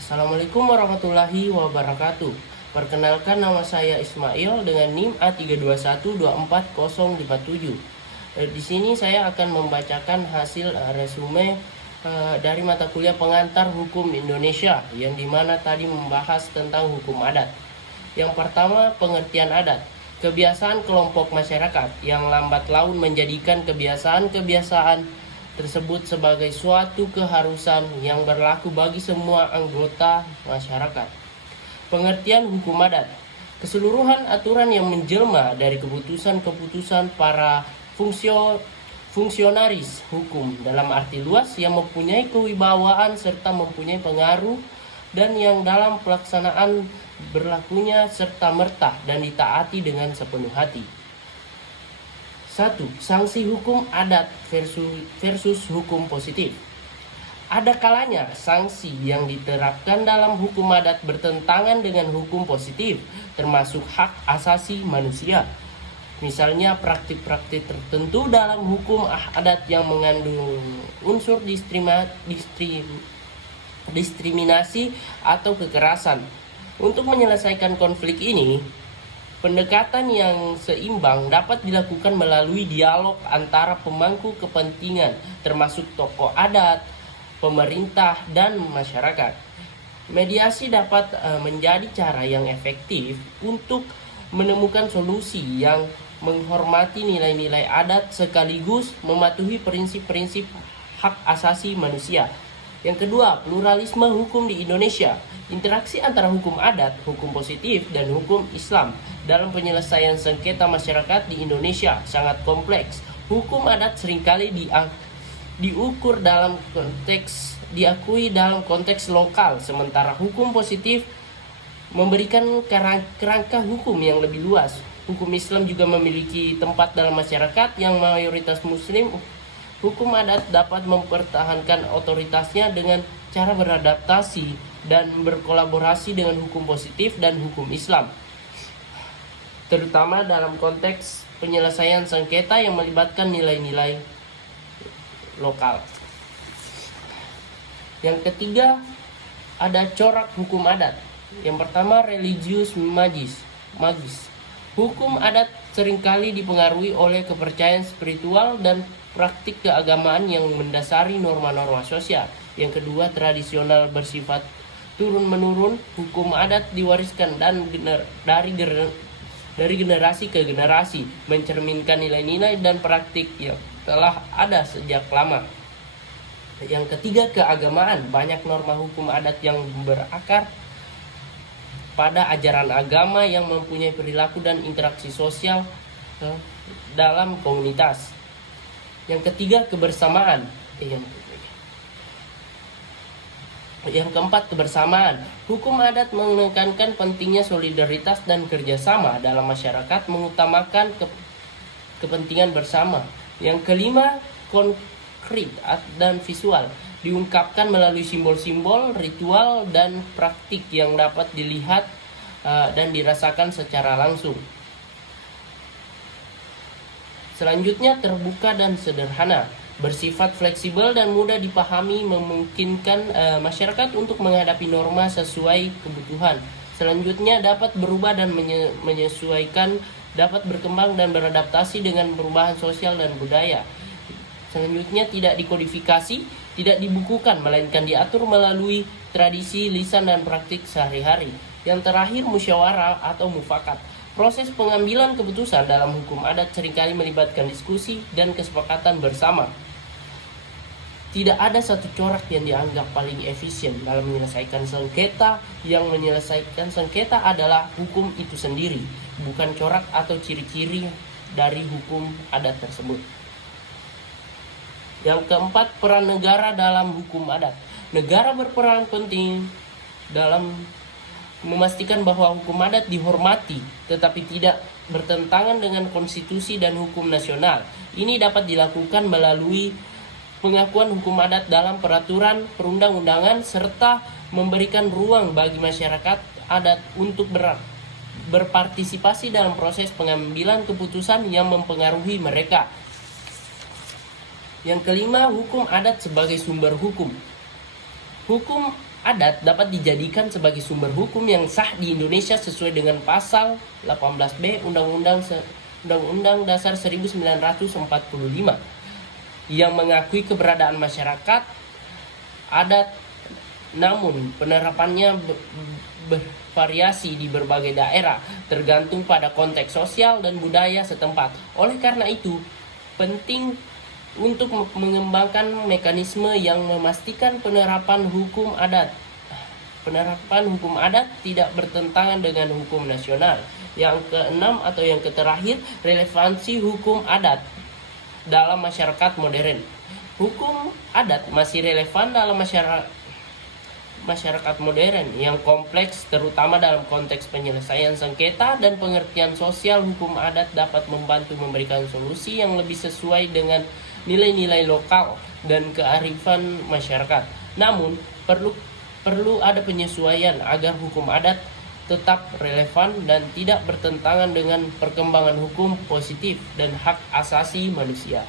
Assalamualaikum warahmatullahi wabarakatuh. Perkenalkan, nama saya Ismail dengan NIM A321244057. Di sini saya akan membacakan hasil resume dari mata kuliah pengantar hukum Indonesia, yang dimana tadi membahas tentang hukum adat. Yang pertama, pengertian adat. Kebiasaan kelompok masyarakat yang lambat laun menjadikan kebiasaan-kebiasaan tersebut sebagai suatu keharusan yang berlaku bagi semua anggota masyarakat. Pengertian hukum adat: keseluruhan aturan yang menjelma dari keputusan-keputusan para fungsionaris hukum dalam arti luas yang mempunyai kewibawaan serta mempunyai pengaruh dan yang dalam pelaksanaan berlakunya serta-merta dan ditaati dengan sepenuh hati. 1. Sanksi hukum adat versus hukum positif. Ada kalanya sanksi yang diterapkan dalam hukum adat bertentangan dengan hukum positif, termasuk hak asasi manusia. Misalnya praktik-praktik tertentu dalam hukum adat yang mengandung unsur diskriminasi atau kekerasan. Untuk menyelesaikan konflik ini, pendekatan yang seimbang dapat dilakukan melalui dialog antara pemangku kepentingan, termasuk tokoh adat, pemerintah, dan masyarakat. Mediasi dapat menjadi cara yang efektif untuk menemukan solusi yang menghormati nilai-nilai adat sekaligus mematuhi prinsip-prinsip hak asasi manusia. Yang kedua, pluralisme hukum di Indonesia. Interaksi antara hukum adat, hukum positif, dan hukum Islam dalam penyelesaian sengketa masyarakat di Indonesia sangat kompleks. Hukum adat seringkali diakui dalam konteks lokal, sementara hukum positif memberikan kerangka hukum yang lebih luas. Hukum Islam juga memiliki tempat dalam masyarakat yang mayoritas muslim. Hukum adat dapat mempertahankan otoritasnya dengan cara beradaptasi dan berkolaborasi dengan hukum positif dan hukum Islam, terutama dalam konteks penyelesaian sengketa yang melibatkan nilai-nilai lokal. Yang ketiga, ada corak hukum adat. Yang pertama, religius magis. Hukum adat seringkali dipengaruhi oleh kepercayaan spiritual dan praktik keagamaan yang mendasari norma-norma sosial. Yang kedua, tradisional bersifat turun-menurun. Hukum adat diwariskan dari generasi ke generasi, mencerminkan nilai-nilai dan praktik yang telah ada sejak lama. Yang ketiga, keagamaan. Banyak norma hukum adat yang berakar pada ajaran agama yang mempunyai perilaku dan interaksi sosial dalam komunitas. Yang ketiga, kebersamaan. Yang keempat, kebersamaan. Hukum adat menekankan pentingnya solidaritas dan kerjasama dalam masyarakat, mengutamakan kepentingan bersama. Yang kelima, konkret dan visual. Diungkapkan melalui simbol-simbol, ritual, dan praktik yang dapat dilihat dan dirasakan secara langsung. Selanjutnya, terbuka dan sederhana. Bersifat fleksibel dan mudah dipahami, memungkinkan masyarakat untuk menghadapi norma sesuai kebutuhan. Selanjutnya, dapat berubah dan menyesuaikan, dapat berkembang dan beradaptasi dengan perubahan sosial dan budaya. Selanjutnya, tidak dikodifikasi, tidak dibukukan, melainkan diatur melalui tradisi, lisan, dan praktik sehari-hari. Yang terakhir, musyawarah atau mufakat. Proses pengambilan keputusan dalam hukum adat seringkali melibatkan diskusi dan kesepakatan bersama. Tidak ada satu corak yang dianggap paling efisien dalam menyelesaikan sengketa. Yang menyelesaikan sengketa adalah hukum itu sendiri, bukan corak atau ciri-ciri dari hukum adat tersebut. Yang keempat, peran negara dalam hukum adat. Negara berperan penting dalam memastikan bahwa hukum adat dihormati, tetapi tidak bertentangan dengan konstitusi dan hukum nasional. Ini dapat dilakukan melalui pengakuan hukum adat dalam peraturan perundang-undangan, serta memberikan ruang bagi masyarakat adat untuk berpartisipasi dalam proses pengambilan keputusan yang mempengaruhi mereka. Yang kelima, hukum adat sebagai sumber hukum. Hukum adat dapat dijadikan sebagai sumber hukum yang sah di Indonesia sesuai dengan pasal 18B Undang-Undang Dasar 1945 yang mengakui keberadaan masyarakat adat, namun penerapannya bervariasi di berbagai daerah tergantung pada konteks sosial dan budaya setempat. Oleh karena itu, penting untuk mengembangkan mekanisme yang memastikan penerapan hukum adat tidak bertentangan dengan hukum nasional. Yang keenam atau yang terakhir, relevansi hukum adat dalam masyarakat modern. Hukum adat masih relevan dalam masyarakat modern yang kompleks, terutama dalam konteks penyelesaian sengketa dan pengertian sosial. Hukum adat dapat membantu memberikan solusi yang lebih sesuai dengan nilai-nilai lokal dan kearifan masyarakat. Namun, perlu ada penyesuaian agar hukum adat tetap relevan dan tidak bertentangan dengan perkembangan hukum positif dan hak asasi manusia.